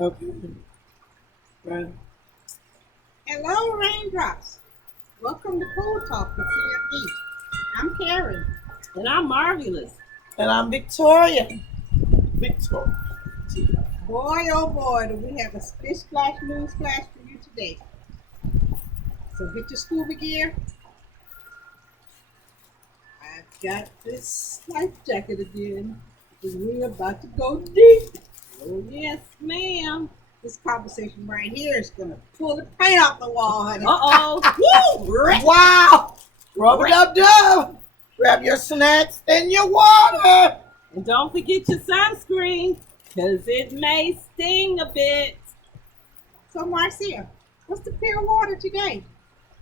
Okay. Right. Hello, raindrops. Welcome to Pool Talk with CMV. I'm Karen. And I'm marvelous. And I'm Victoria. Victoria. Boy, oh boy, do we have a splish splash news flash for you today. So get your scuba gear. I've got this life jacket again because we're about to go deep. Oh, yes, ma'am. This conversation right here is going to pull the paint off the wall, honey. Uh-oh. Woo! Wow! Rub it up, dub. Grab your snacks and your water. And don't forget your sunscreen, because it may sting a bit. So, Marcia, what's the pure water today?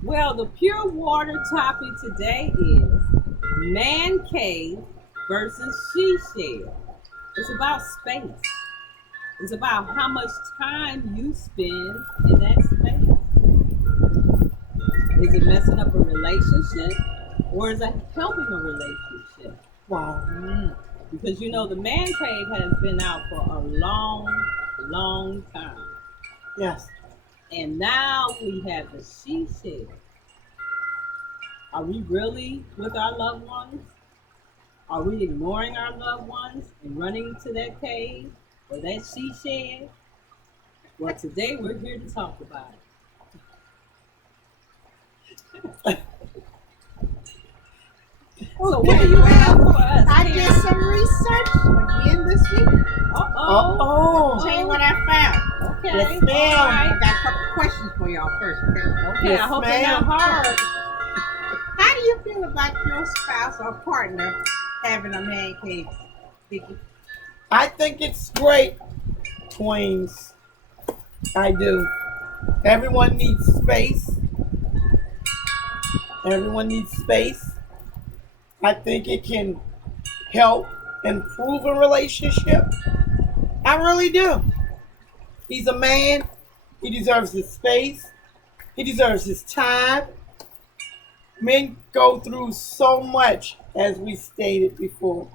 Well, the pure water topic today is man cave versus she shed. It's about space. It's about how much time you spend in that space. Is it messing up a relationship or is it helping a relationship? Wow. Because you know the man cave has been out for a long time. Yes. And now we have the she shed. Are we really with our loved ones? Are we ignoring our loved ones and running to that cave or that she shed? Well, today we're here to talk about it. So what do you have for us? I Karen? did some research again this week. Uh-oh. Oh. Tell you what I found. Okay. Yes, ma'am. All I right. got a couple questions for y'all first, okay? Okay, Yes, I hope they're ma'am. not hard. How do you feel about your spouse or partner having a man cave, Vicky? I think it's great, twins. I do. Everyone needs space. Everyone needs space. I think it can help improve a relationship. I really do. He's a man. He deserves his space. He deserves his time. Men go through so much, as we stated before.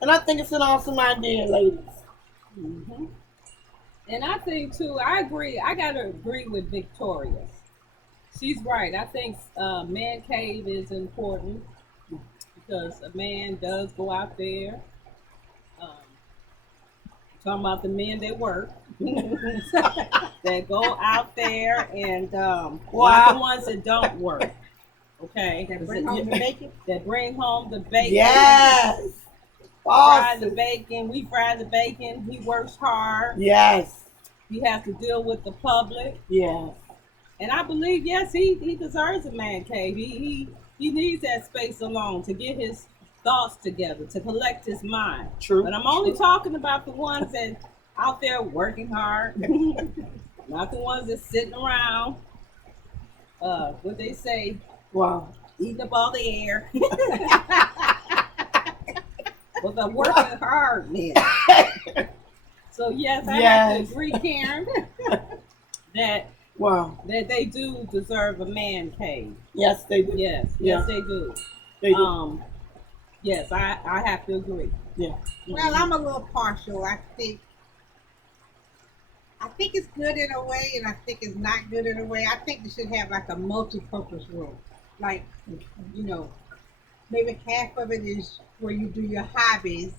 And I think it's an awesome idea, ladies. hmm And I think too, I agree. I gotta agree with Victoria. She's right. I think man cave is important because a man does go out there. Um, talking about the men that work, that go out there and not Wow. the ones that don't work. Okay, That bring home the bacon? that bring home the bacon. Yes. Fry the Awesome. bacon. We fry the bacon. He works hard. Yes. He has to deal with the public. Yes. And I believe, yes, he deserves a man cave. He needs that space alone to get his thoughts together, to collect his mind. True. But I'm only talking about the ones that out there working hard, not the ones that sitting around. What they say, Wow. eating up all the air. But the working hard men. So yes, I have to Yes. agree, Karen, that Wow. they do deserve a man cave. Yes, they do. Yes, Yeah. yes, they do. They do. Yes, I have to agree. Yeah. Well, I'm a little partial. I think it's good in a way, and I think it's not good in a way. I think they should have like a multi-purpose room, like you know, maybe half of it is where you do your hobbies.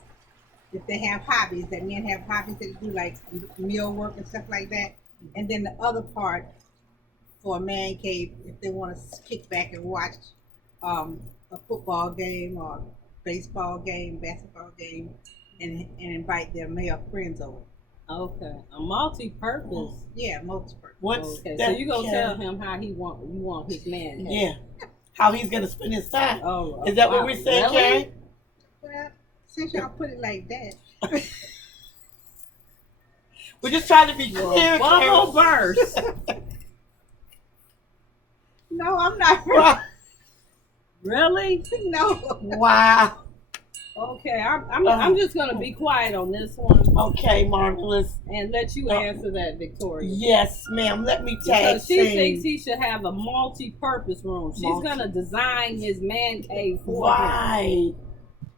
If they have hobbies, that men have hobbies that do like meal work and stuff like that, and then the other part for a man cave if they want to kick back and watch a football game or baseball game, basketball game, and invite their male friends over. Okay, a multi-purpose. Yeah, multi-purpose. What's Okay, so that? you gonna tell Karen? him how you want his man cave. Yeah. How he's gonna spend his time. Oh, Is that wow. what we're saying, Really? Karen? Well, since y'all put it like that, We're just trying to be clear, Bubble Karen. burst. no, I'm not. Wow. Really? No. Wow. Okay, I'm just gonna be quiet on this one Okay, marvelous. and let you answer that, Victoria. Yes, ma'am. Let me tag Because she thinks team. he should have a multi-purpose room. She's Multi- gonna design his man cave for him. Right.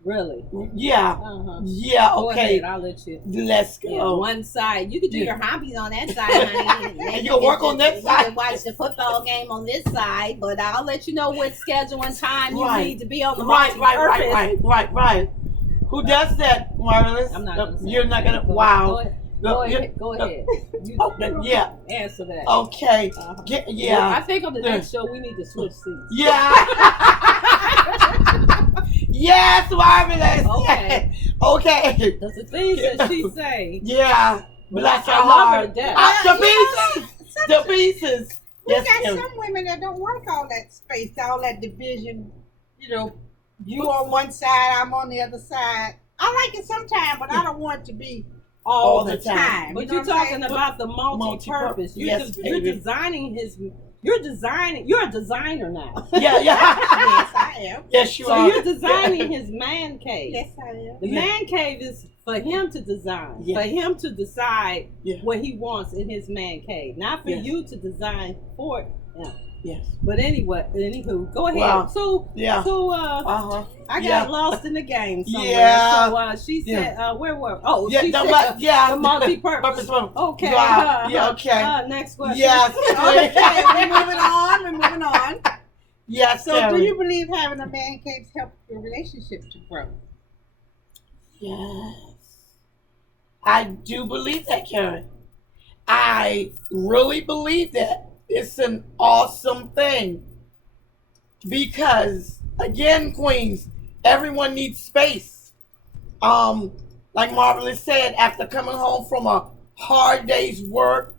Really? Yeah. Uh-huh. Yeah, Go okay. ahead, I'll let you. Let's Yeah, go. one side. You could do Yeah. your hobbies on that side, honey. And you can work on that You side. can watch the football game on this side, but I'll let you know what schedule and time you Right. need to be on the Right. multi-purpose. Who does that, Marvelous? I'm not gonna say You're not that. gonna. Go- Wow. Go ahead. Go ahead. You Yeah. answer that. Okay. Uh-huh. Yeah. I think on the next show we need to switch seats. Yeah. Yes, Marvelous. Okay. Okay. Because the things that she say, Yeah. Bless her I love her heart. to death. The pieces. The pieces. We Yes, got Kim. some women that don't like all that space, all that division. You know, you on one side, I'm on the other side. I like it sometimes, but I don't want it to be all the time. but You know you're what I'm talking saying? about the multi-purpose. Yes, You're baby. designing his. You're a designer now. Yeah. Yes, I am. Yes, you So are. you're designing his man cave. Yes, I am. The Yeah. man cave is for him to design, Yes. for him to decide Yeah. what he wants in his man cave, not for Yes. you to design for him. Yes. But anyway, anywho, go ahead. Wow. So Yeah. I got Yeah. lost in the game somewhere. Yeah. So she said, where were? Oh, Yeah. she The, said yeah. the multi-purpose. one. Okay. Wow. Yeah. Okay. Next question. Yes. Okay, we're moving on. Yes. So, do Karen. you believe having a man cave helps your relationship to grow? Yes. I do believe that, Karen. I really believe that. It's an awesome thing. Because, again, Queens, everyone needs space. Like Marvelous said, after coming home from a hard day's work,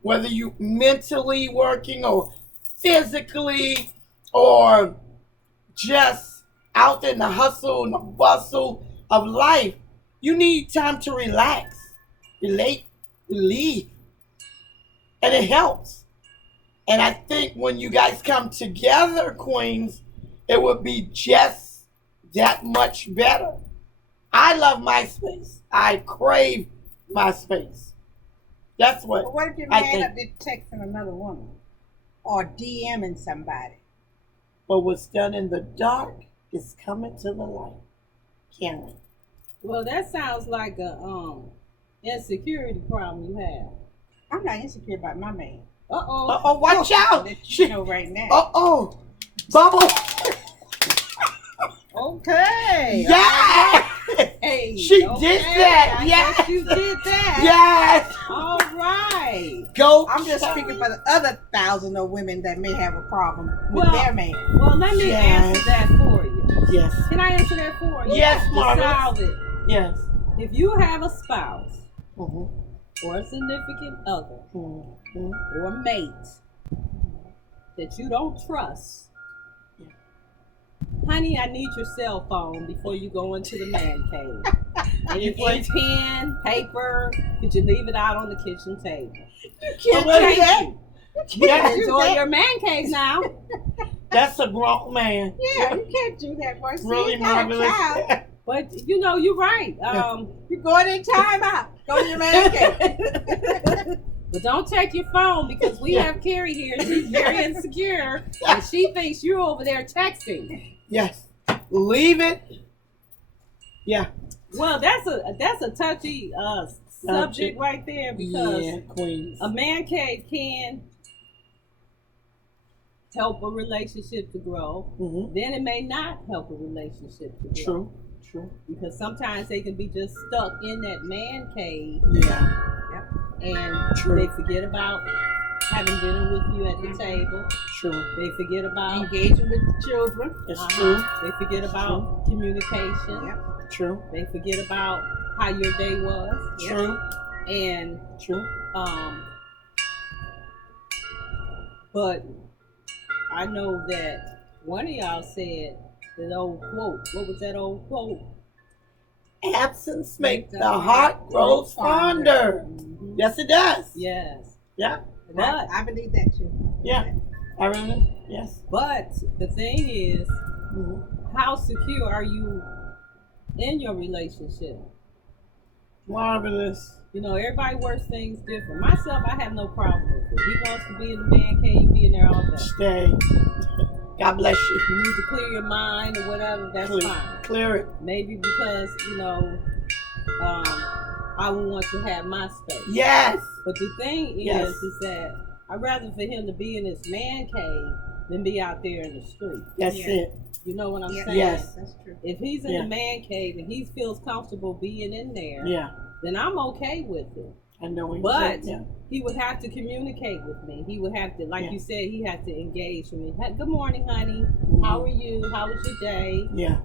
whether you mentally working or physically or just out in the hustle and the bustle of life, you need time to relax, relieve, and it helps. And I think when you guys come together, Queens, it would be just that much better. I love my space. I crave my space. That's But what what if your I man think. up there texting another woman or DMing somebody? But what's done in the dark is coming to the light. Karen. Well, that sounds like a insecurity problem you have. I'm not insecure about my man. Uh-oh. Uh-oh, watch out. Let you know right now. Uh-oh. Bubble. Okay. Yeah. Hey, She okay. did that. I Yes. guess you did that. Yes. All right. Go. I'm just Karen. speaking for the other thousand of women that may have a problem with Well- their man. Well, let me Yes. answer that for you. Yes. Can I answer that for you? Yes, To Marvelous. solve it. Yes. If you have a spouse Mhm. or a significant other Mhm. or a mate that you don't trust, Yeah. honey, I need your cell phone before you go into the man cave. And You your play- ink pen, paper, could you leave it out on the kitchen table? Can't Well, do that. You Yeah. can enjoy your man cave now. That's a grown man. Yeah, you can't do that, boy. See, Really you got a Marvelous. child. But you know, you're right. You going in time out. Go to your man cave. But don't take your phone because we Yeah. have Carrie here. She's very insecure and she thinks you're over there texting. Yes. Leave it. Yeah. Well, that's a touchy subject right there because Yeah, Queens. a man cave can help a relationship to grow. Mhm. Then it may not help a relationship to grow. True. True. Because sometimes they can be just stuck in that man cave Yeah. and True. they forget about having dinner with you at the table. True. They forget about Engaging with the children. It's uh-huh. true. They forget about communication. Yep. True. They forget about how your day was. True. And True. but I know that one of y'all said that old quote. What was that old quote? Absence makes the heart grow fonder. Mhm. Yes, it does. Yes. Yeah. And But I believe that too. Yeah. I remember. Yes. but the thing is, Mhm. how secure are you in your relationship? Marvelous. You know, everybody works things different. Myself, I have no problem with it. He wants to be in the man cave, be in there all day. Stay. God bless you. If you need to clear your mind or whatever, that's fine. Clear it. Maybe because, I would want to have my space. Yes. But the thing Yes. is that I'd rather for him to be in his man cave than be out there in the street. That's it. You know what I'm saying? Yes. That's true. If he's in the man cave and he feels comfortable being in there, then I'm okay with it. I know what But you're saying. he would have to communicate with me. He would have to, like you said, he had to engage with me. Good morning, honey. How are you? How was your day? Yeah.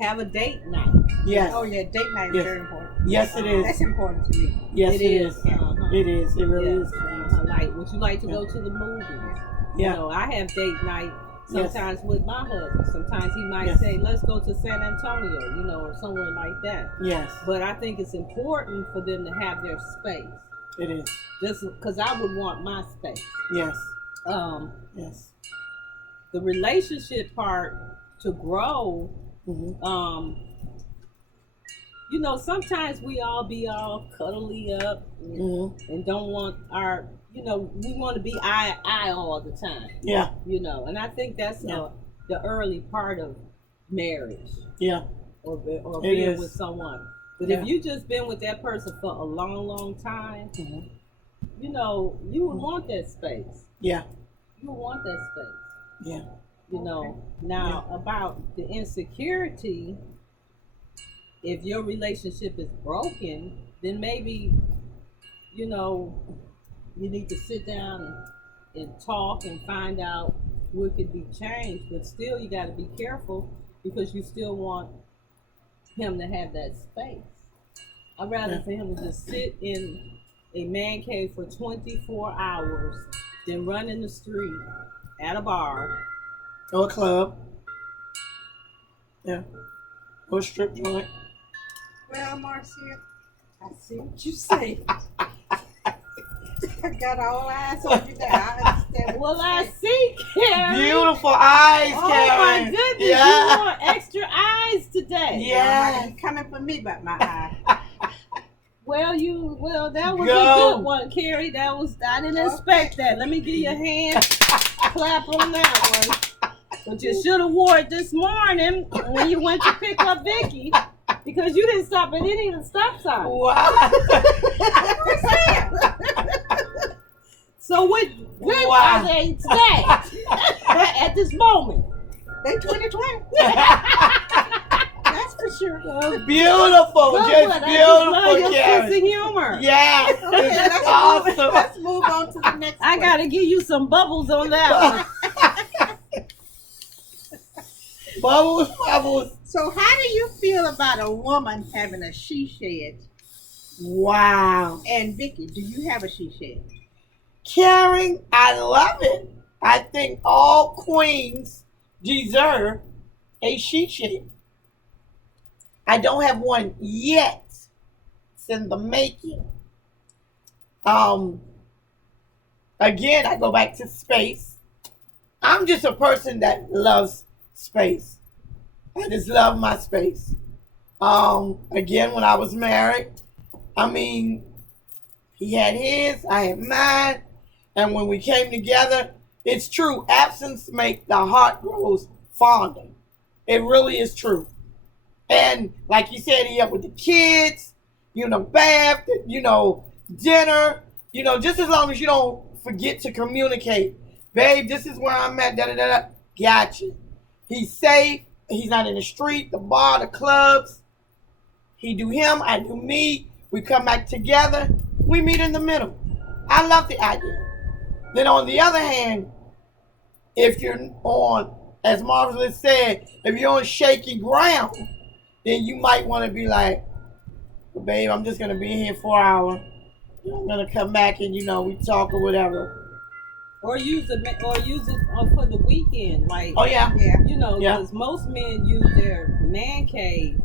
Have a date night. Yes. Oh yeah, date night is very important. Yes, it is. That's important to me. Yes, it is. Uh-huh. It is. It really is. Like, would you like to go to the movies? Yeah. I have date night sometimes with my husband. Sometimes he might say, let's go to San Antonio, or somewhere like that. Yes. But I think it's important for them to have their space. It is. Just because I would want my space. Yes. Yes. The relationship part to grow, sometimes we all be all cuddly up and don't want our, we want to be eye to eye all the time. Yeah. And I think that's the early part of marriage. Yeah. Or being with someone. But if you just been with that person for a long, long time, you would want that space. Yeah. You would want that space. Yeah. Now about the insecurity, if your relationship is broken, then maybe, you need to sit down and talk and find out what could be changed. But still, you got to be careful because you still want him to have that space. I'd rather for him to just sit in a man cave for 24 hours than run in the street at a bar. Or a club. Yeah. Or a strip joint. Well, Marcia, I see what you say. I got all eyes on you now. I understand. Well, I see, Karen. Beautiful eyes, oh, Karen. Oh my goodness, you want extra eyes today. Yeah. It's coming for me, but my eye. Well, that was a good one, Carrie. I didn't expect that. Let me give you a hand clap on that one. But you should have wore it this morning when you went to pick up Vicky because you didn't stop at any of the stop signs. Wow. So what are they today at this moment? They 2020. That's for sure. Beautiful. Just beautiful, your sense of humor. Yeah. Okay, that's awesome. Let's move on to the next I got to give you some bubbles on that one. Bubbles. So how do you feel about a woman having a she shed? Wow. And Vicky, do you have a she shed? Karen, I love it. I think all queens deserve a she shed. I don't have one yet. It's in the making. Again, I go back to space. I'm just a person that loves space. I just love my space. Again, when I was married, he had his, I had mine, and when we came together, it's true. Absence makes the heart grows fonder. It really is true. And like you said, he up with the kids, bath, dinner, just as long as you don't forget to communicate. Babe, this is where I'm at, da-da-da-da. Gotcha. He's safe. He's not in the street, the bar, the clubs. He do him, I do me. We come back together. We meet in the middle. I love the idea. Then on the other hand, if you're on, as Marvelous said, if you're on shaky ground, then you might want to be like, well, babe, I'm just going to be here for an hour. I'm going to come back and, we talk or whatever. Or use it for the weekend. Like, oh, yeah. Because most men use their man cave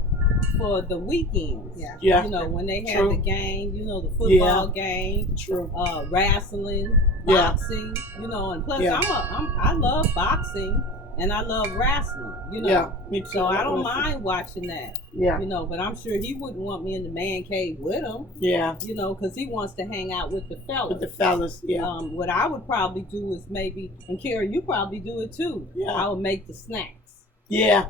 for the weekends. Yeah. When they have the game, the football game. True. Wrestling, boxing, and plus I love boxing. and I love wrestling, you know. Yeah, me too. So I don't Listen. mind watching that, Yeah, you know. But I'm sure he wouldn't want me in the man cave with him, yeah. you know, because he wants to hang out with the fellas. With the fellas, yeah. What I would probably do is maybe, and Carrie, you probably do it too. Yeah. I would make the snacks. Yeah.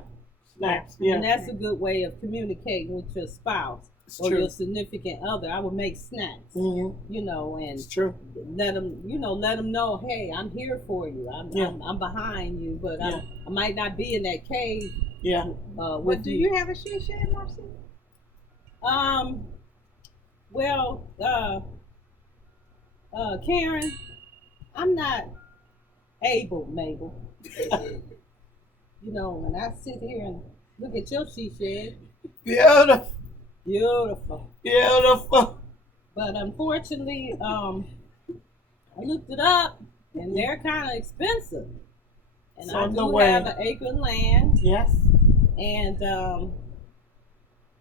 Snacks, yeah. And that's a good way of communicating with your spouse It's or true. your significant other. I would make snacks, Mm-hmm. you know, and It's true. let them know, hey, I'm here for you. I'm behind you, but Yeah. I might not be in that cave Yeah. with But do you have a she shed, Marcy? Well, Karen, I'm not able, Mabel. You know, when I sit here and look at your she shed, Beautiful. beautiful. Beautiful. But unfortunately, I looked it up, and they're kind of expensive. And It's I on the do way. have an acre of land, Yes. and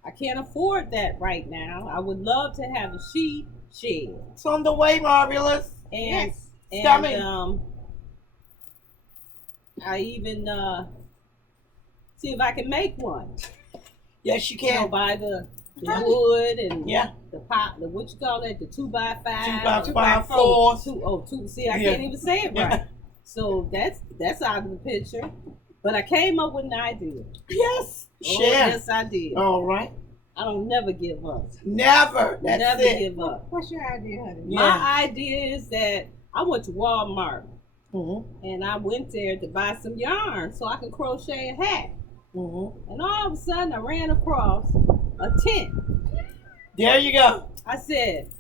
I can't afford that right now. I would love to have a she shed, It's on the way, Marvelous. and Yes. It's coming. I even see if I can make one. Yes, you You know, can. buy the wood and Yeah. the pot, the what you call it, the 2x5, 2x4. two. See, I Yeah. can't even say it right. Yeah. So that's out of the picture. But I came up with an idea. Yes. Oh, Share. yes, I did. All right. I don't never give up. Never. That's never it. give up. What's your idea, honey? Yeah. My idea is that I went to Walmart Mm-hmm. and I went there to buy some yarn so I can crochet a hat. Mm-hmm. And all of a sudden, I ran across a tent. There you go. I said,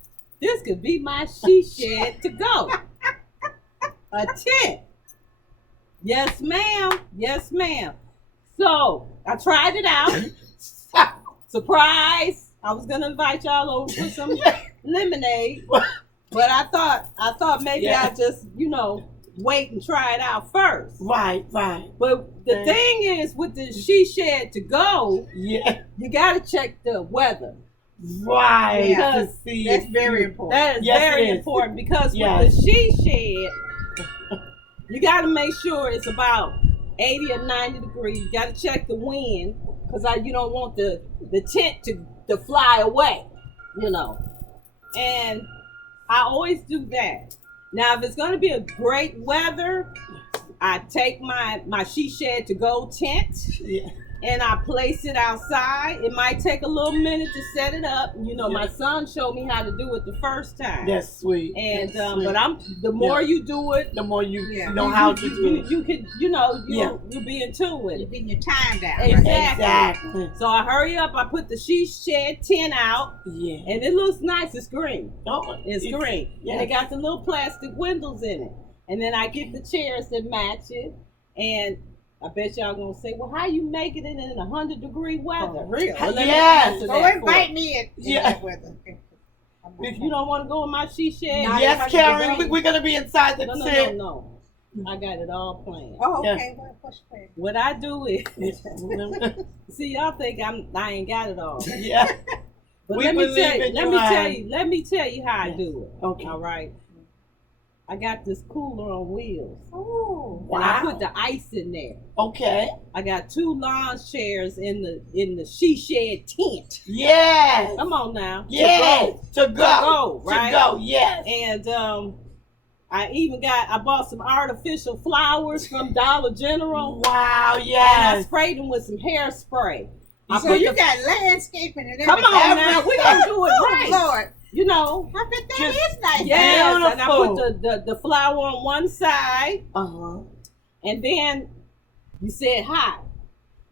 this could be my she shed to go. A tent. Yes, ma'am. Yes, ma'am. So I tried it out. Surprise. I was going to invite y'all over for some lemonade. But I thought maybe Yeah. I'd just, wait and try it out first. Right. But the thing is, with the she shed to go, Yeah. you got to check the weather. Right. Yeah. To see That's if very you- important. That is Yes, very it is. important because Yes. with the she shed, you got to make sure it's about 80 or 90 degrees. You got to check the wind because you don't want the tent to fly away, And I always do that. Now, if it's going to be a great weather, I take my she shed to go tent. Yeah. And I place it outside. It might take a little minute to set it up. My son showed me how to do it the first time. That's sweet. And That's sweet. but the more you do it, the more you Yeah. know how to do it. you could you'll be in tune with You're it. getting your time down. Exactly. Right? Exactly. So I hurry up. I put the she shed tent out, Yeah. and it looks nice. It's green. Oh, It's green, yeah. and it got the little plastic windows in it. And then I get the chairs that match it, and I bet y'all gonna say, well, how you making it in 100-degree weather? For real. Well, let me Yes. answer Go that for invite you. me in Yeah. that weather. You don't want to go in my she shed? Not Yes, 100 Karen, degrees. we're gonna be inside the No. tent. I got it all planned. Oh, okay. What's your plan? What I do is, Yeah. see, y'all think I ain't got it all. Yeah. But We let me believe in you, hon. let me tell you how I Yes. do it. Okay. All right. I got this cooler on wheels. Oh, And I Wow. put the ice in there. Okay. I got 2 lounge chairs in the she shed tent. Yes. Come on now. Yes. To go. right? To go. Yes. And I bought some artificial flowers from Dollar General. Wow. And I Yes. sprayed them with some hairspray. I so put you the- got landscaping and Come everything. on now, we gonna do it Oh, right. Lord. I bet that Just- is nice. Yes, and I Beautiful. put the flower on one side, Uh-huh. and then you said hi.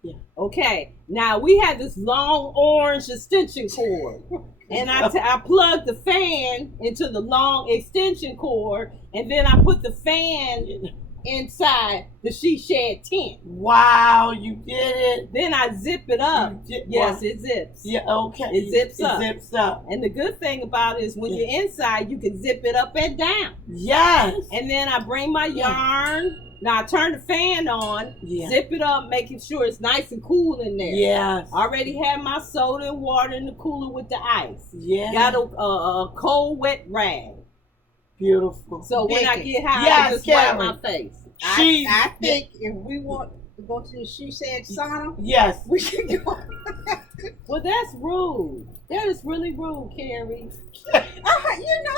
Yeah. Okay. Now we had this long orange extension cord, and I plugged the fan into the long extension cord, and then I put the fan inside the she shed tent. Wow, you did it. Then I zip it up. You did- Yes, wow. it zips. Yeah, okay. It zips up. It zips up. And the good thing about it is when Yeah. you're inside, you can zip it up and down. Yes. And then I bring my yarn. Now I turn the fan on, Yeah. zip it up, making sure it's nice and cool in there. Yes. I already have my soda and water in the cooler with the ice. Yeah. Got a cold, wet rag. Beautiful. So when I Vicky. get high, I Yes, just wipe Karen. my face. I think if we want to go to the she said sauna, yes. we should go. Well, that's rude. That is really rude, Carrie. You know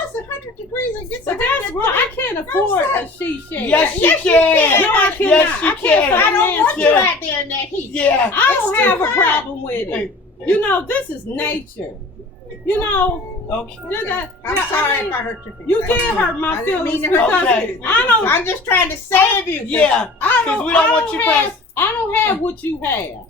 it's 100 degrees. It gets But that's wrong. I can't afford a she shed. Yes, Yes, she you can. can. No, I cannot. Yes, she I can. can't I don't want you Yeah. out there in that heat. Yeah. I don't It's too have a hot. problem with it. You know, this is nature. You know, Okay. I'm sorry if I hurt your feelings. You did hurt my I didn't mean feelings to hurt because your Okay. feelings. I don't. I'm just trying to save you. Yeah. Because we don't want you past. I don't have what you have.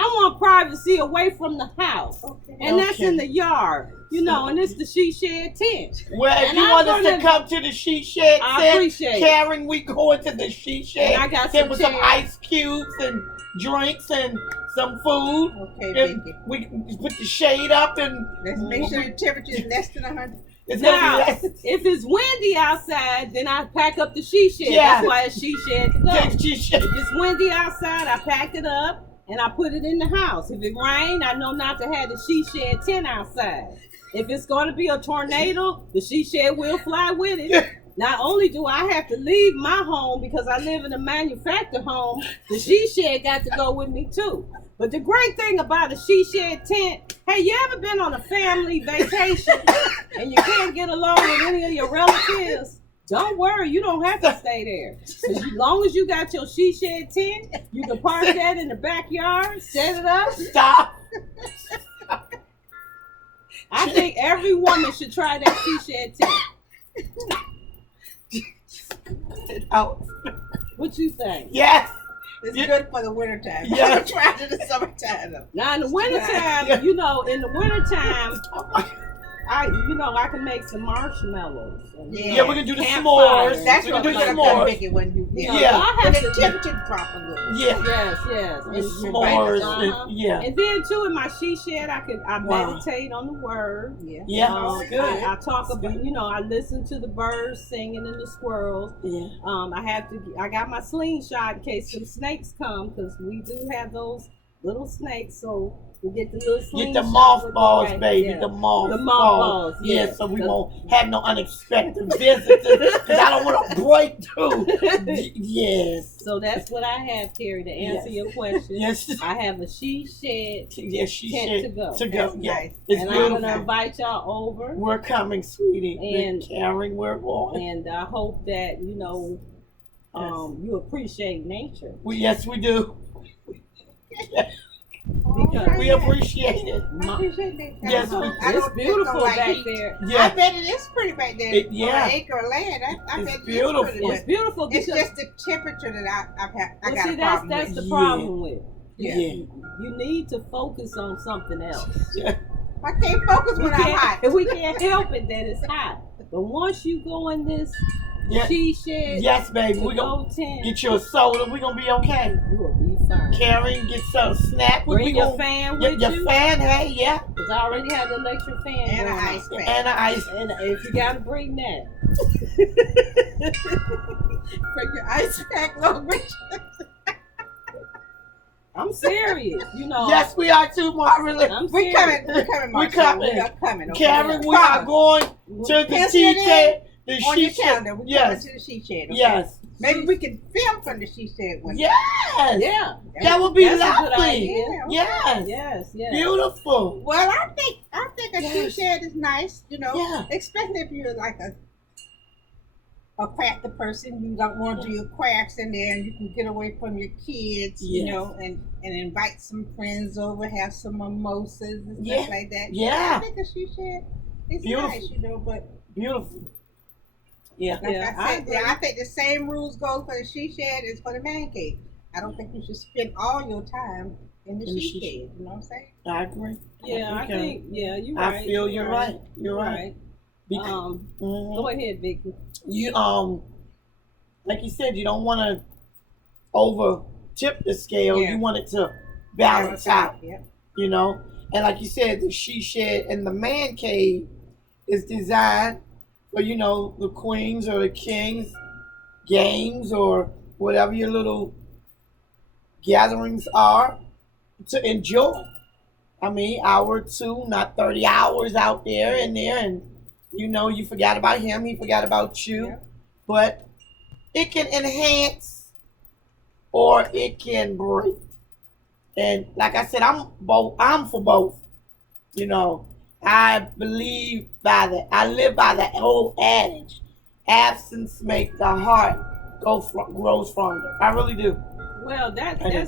I want privacy away from the house, Okay. and that's Okay. in the yard. You know, and it's the she shed tent. Well, if And you I'm want us to gonna- come to the she shed, I then, appreciate it. Karen, we go into the she shed. And I got then some with some chairs. ice cubes and drinks and some food. Okay, And Vicky. we can put the shade up and Let's make sure the temperature is less than 100. it's gonna Now, be less. if it's windy outside, then I pack up the she shed. Yeah. That's why it's she shed to go. Take she shed. If it's windy outside, I pack it up and I put it in the house. If it rain, I know not to have the she shed tent outside. If it's going to be a tornado, the she shed will fly with it. Not only do I have to leave my home because I live in a manufactured home, the she shed got to go with me too. But the great thing about a she shed tent, hey, you ever been on a family vacation and you can't get along with any of your relatives? Don't worry, you don't have to stay there. As long as you got your she shed tent, you can park that in the backyard, set it up. Stop. I think every woman should try that she shed tent. Out. What you think? Yes. It's Yeah. good for the wintertime. Yeah. I'm trying in the summertime though. Now in the wintertime, Yeah. you know, in the wintertime, I can make some marshmallows. And, Yeah, we're gonna do the Campfire. s'mores. That's we're what gonna we're do the gonna come s'mores. Vicky when you You know, Yeah. I when have the to, temperature drop a little. Yeah. yes. And And, s'mores. Uh-huh. And, yeah. and then too, in my she shed, I Wow. meditate on the word. Yeah. Yeah. Um, It's good. I talk about, I listen to the birds singing and the squirrels. Yeah. I got my slingshot in case some snakes come, because we do have those little snakes, so we get the little Get slingshot. the with mothballs, right, baby. yeah. The mothballs. The mothballs, Yeah, yeah. so we The- won't have no unexpected visitors. Because I don't want to break through. Yes. So that's what I have, Carrie, to answer Yes. your question. Yes. I have a she shed, Yes, she tent should. to go. To go. That's Yeah. nice. It's and I'm beautiful. gonna invite y'all over, We're coming, sweetie. And- Karen, we're going. and I hope that you appreciate nature. Yes, we do. Because We appreciate it. I appreciate that. Yes, I we- don't- It's I don't beautiful like back heat. there. I Yeah. bet it is pretty back there. Yeah. On an acre of land. I It's bet beautiful. It's, pretty, It's but beautiful it's because just the temperature that I well, got see, a problem that's with. the Yeah. problem with. Yeah. You need to focus on something else. Yeah. I can't focus when I'm hot. We can't help it that it's hot. But once you go in this Yeah. she shed, Yes, baby. to We're going go tent, to get you a soda. We're going to be okay. you will be fine. Karen, get some snack. Bring we your gonna, fan your, with your you, fan, hey, yeah. because I already have the electric fan And an going on. ice pack. And an ice. And if you gotta bring that, Bring your ice pack, little Richard. I'm serious. Yes, we are too, Marvin. I'm We're serious. coming. We're coming, We're Marcel. coming. We are coming. Okay? Karen, we are Promise. going to the Pencil it she-shed. The on your she-shed. calendar. We're coming Yes. to the she shed. Okay? Yes. Maybe we can film from the she shed one. Yes. Yeah. That would be That's a good lovely. idea. Yes. Yes. Yes. Beautiful. Well, I think a Yes. she shed is nice. Yeah. Especially if you're like a crafty person, you don't want to do your crafts in there, and you can get away from your kids, Yes. and invite some friends over, have some mimosas and Yeah. stuff like that. I Yeah. think a she shed is Beautiful. nice, but Beautiful. Yeah. like Yeah, I I said, agree. I think the same rules go for the she shed as for the man cave. I don't think you should spend all your time in the In the she she shed. You know what I'm saying? I agree. Yeah, I Okay. think. Yeah, you're right. I feel you're right. You're right. Um, Mhm. go ahead, Vicky. You like you said, you don't want to over tip the scale. Yeah. You want it to balance out. Yeah. And like you said, the she shed and the man cave is designed for the queens or the kings games or whatever your little gatherings are to enjoy. I mean, hour or two, not 30 hours out there and you forgot about him, he forgot about you. Yeah. But it can enhance or it can break. And like I said, I'm both. I'm for both. You know, I believe by the. I live by the old adage: absence make the heart grow stronger. I really do. Well, I do.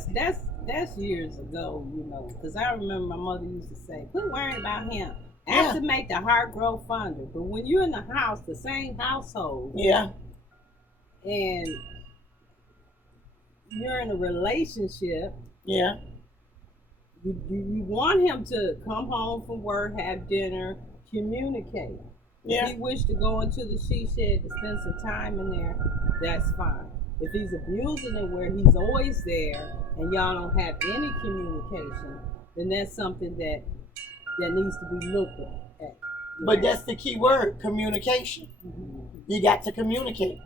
that's years ago, you know, because I remember my mother used to say, "Quit worrying about him. Yeah. Have to make the heart grow fonder." But when you're in the house, the same household, Yeah. and you're in a relationship, Yeah. you want him to come home from work, have dinner, communicate. If Yeah. he wished to go into the she shed to spend some time in there, that's fine. If he's abusing it where he's always there and y'all don't have any communication, then that's something that needs to be looked at. But that's the key word: communication. Mhm. You got to communicate,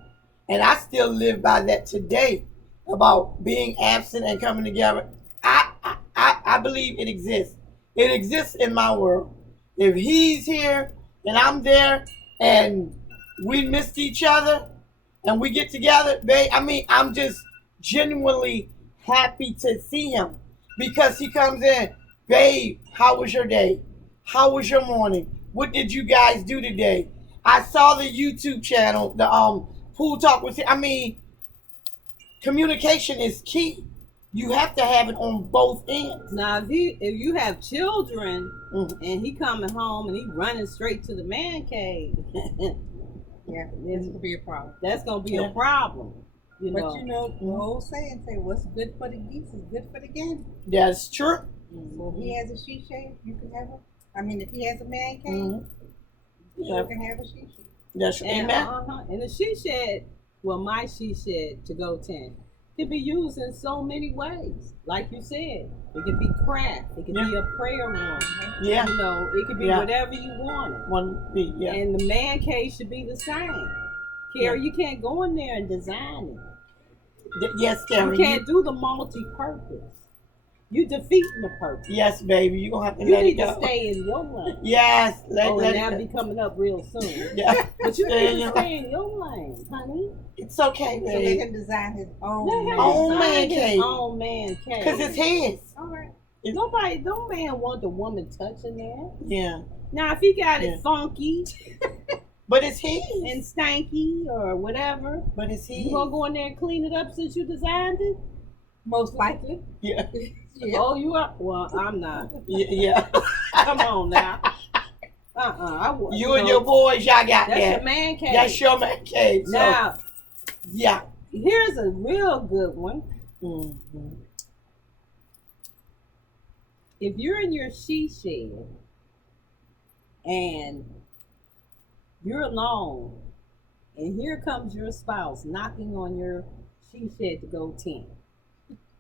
and I still live by that today about being absent and coming together. I believe it exists. It exists in my world. If he's here and I'm there and we missed each other and we get together, babe, I mean, I'm just genuinely happy to see him because he comes in, babe, how was your day? How was your morning? What did you guys do today? I saw the YouTube channel, the pool talk with. I mean, communication is key. You have to have it on both ends. Now, if you have children Mhm. and he coming home and he running straight to the man cave, Yeah, this could be a problem. that's gonna be Yeah. a problem. You But know. you know, the old saying say, "What's good for the geese is good for the gander." That's true. So if he has a she shed, you can have a. I mean, if he has a man cave, Mhm. Yeah. you can have a she shed. That's And, amen. and the she shed, well, my she shed to go 10 can be used in so many ways. Like you said, it could be craft, it could be a prayer room. Yeah. You know, it could be Yeah. whatever you wanted. One B. Yeah. And the man cave should be the same. Carrie, you can't go in there and design it. Yes, You Karen. can't do the multi-purpose. You defeating the purpose. Yes, baby. You gonna have to You let it need go. to stay in your lane. Yes. Let and it that'll go. be coming up real soon. Yeah. But you Stay in need to your stay in your lane, honey. It's okay, So let baby. him design his own. Let him Own design man his cave. own man cave. Cause it's his. All right. No man want the woman touching there. Yeah. Now, if he got Yeah. it funky But it's his. and stanky or whatever, But it's his. you gonna go in there and clean it up since you designed it? Most likely. Yeah. Yeah. Oh, you are? Well, I'm not. Yeah. Come on now. You and your boys, y'all got That's that. your man cave. That's your man cave. So, Now, yeah. here's a real good one. Mm-hmm. If you're in your she shed and you're alone, and here comes your spouse knocking on your she shed to go 10.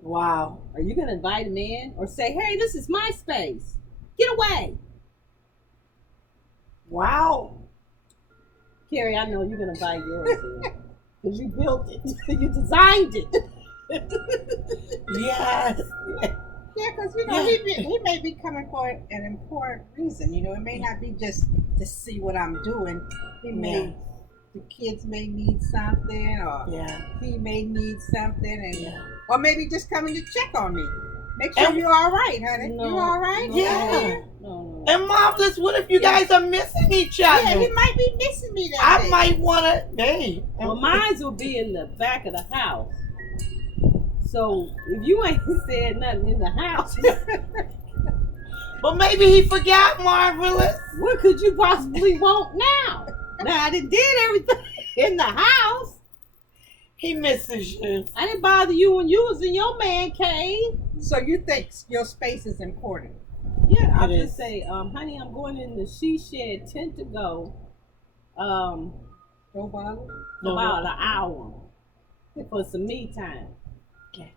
Wow. Are you going to invite him in or say, hey, this is my space? Get away. Wow. Carrie, I know you're going to invite yours in because you built it, you designed it. Yes. Yeah, because you know he may be coming for an important reason. You know, it may not be just to see what I'm doing. He may, the kids may need something, or Yeah. he may need something, and Yeah. or maybe just coming to check on me. Make sure And- you're all right, honey. No, You all right? no, Yeah. No. And Marvelous, what if you guys are missing each other? Yeah, he might be missing me that I day. might want to, hey. Well, mine will be in the back of the house. So if you ain't said nothing in the house, But maybe he forgot, Marvelous. what could you possibly want now? Now I done did everything in the house. He misses you. I didn't bother you when you was in your man cave. So you think your space is important? Yeah, I'll It just is. say, honey, I'm going in the she shed 10 to go. No bother. About an hour for some me time. Gotcha.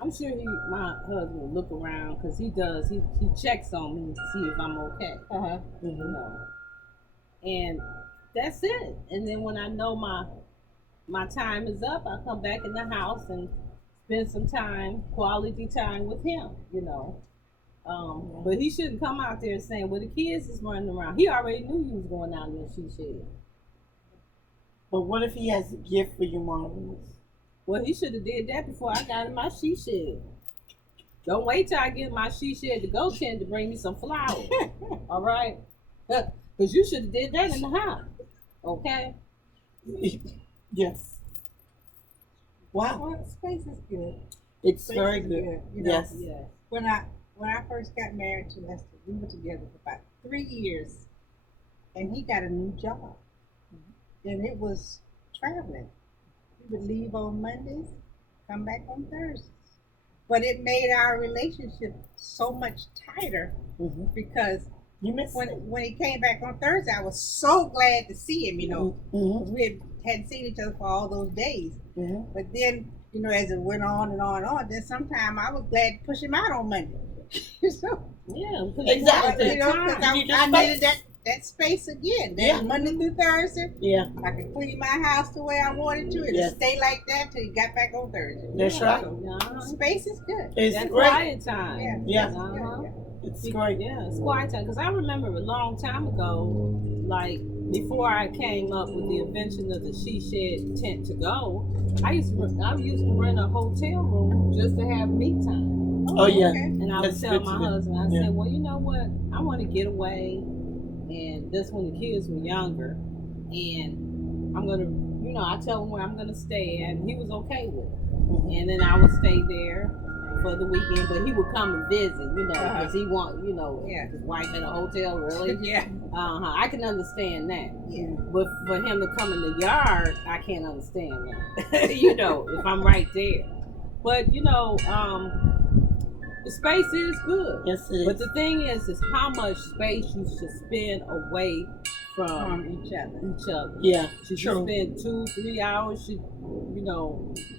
I'm sure my husband will look around because he does. He checks on me to see if I'm okay. Uh-huh. You know, and that's it. And then when I know my time is up, I come back in the house and spend some time, quality time with him. You know, but he shouldn't come out there saying, "Well, the kids is running around." He already knew you was going out there. She said. But what if he has a gift for you, Marvelous? Well, he should have did that before I got in my she shed. Don't wait till I get in my she shed to go tend to bring me some flowers. All right? Because you should have did that in the house. Okay? Yes. Wow. Well, space is good. It's Space very is good. You know, Yes. Yeah. when I first got married to Lester, we were together for about 3 years, and he got a new job, and it was traveling. He would leave on Mondays, come back on Thursdays. But it made our relationship so much tighter Hmm. because You missed when it. when he came back on Thursday, I was so glad to see him. You know, Hmm. 'cause we hadn't seen each other for all those days. Hmm. But then, you know, as it went on and on and on, then sometime I was glad to push him out on Monday. So, Yeah. Exactly. you know, because You need your I needed space. that space again. That Yeah. Monday through Thursday, Yeah, I could clean my house the way I wanted to, and Yes. stay like that till he got back on Thursday. that's right. Uh-huh. Space is good. It's That's great. quiet time. Yeah. Yeah. It's good, Uh-huh. yeah. It's great. Yeah, it's quiet time. Because I remember a long time ago, like before I came up with the invention of the she shed tent to go, I used to rent a hotel room just to have me time. Oh, yeah. Okay. And I would That's tell good my to do. husband, I Yeah. said, well, you know what? I want to get away. And that's when the kids were younger. And I'm going to, I tell him where I'm going to stay. And he was okay with it. Mhm. And then I would stay there for the weekend. But he would come and visit, because he Yeah. his wife in a hotel, really. Yeah. I can understand that. Yeah. But for him to come in the yard, I can't understand that. If I'm right there. But, the space is good. Yes, it But is. the thing is how much space you should spend away from From each other. each other. Yeah, Should true. you spend 2-3 hours? Should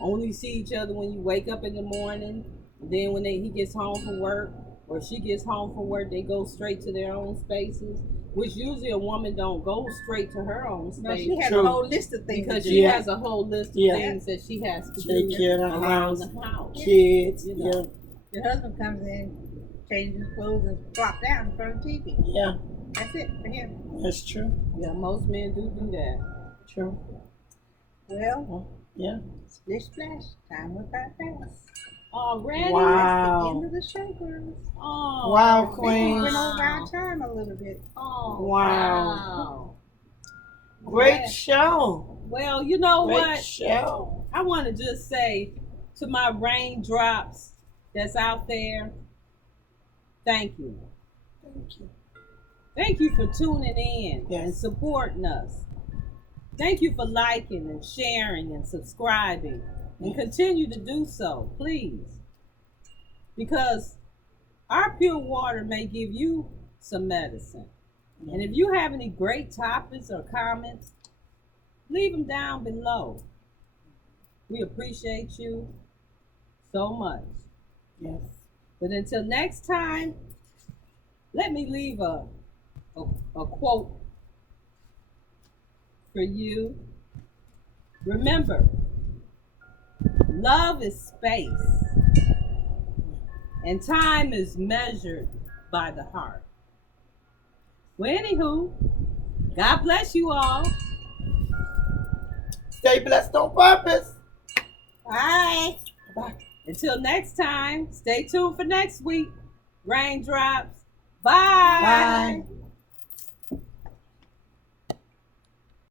only see each other when you wake up in the morning? Then when he gets home from work or she gets home from work, they go straight to their own spaces. Which usually a woman don't go straight to her own No, space she has True. a whole list of things because to she do. Yeah. has a whole list of Yeah. things that she has to Take do care of the around house, the house. kids. You Yeah, know. Your husband comes in, changes his clothes, and flop down in front of the TV. yeah, That's it for him. that's true. Yeah, most men do that. True. Well, Yeah. splish splash, time went by fast. Already? Wow. That's the end of the show, girls. Oh, Wow, I think we Queen. went over our time a little bit. Oh, Wow. Great Yeah. show. Well, you know Great what? show. I want to just say to my raindrops that's out there, thank you. Thank you. Thank you for tuning in Yes. and supporting us. Thank you for liking and sharing and subscribing. And continue to do so, please. Because our pure water may give you some medicine. And if you have any great topics or comments, leave them down below. We appreciate you so much. Yes. But until next time, let me leave a quote for you. Remember, love is space, and time is measured by the heart. Well, anywho, God bless you all. Stay blessed on purpose. Bye. Bye. Until next time, stay tuned for next week. Raindrops. Bye. Bye.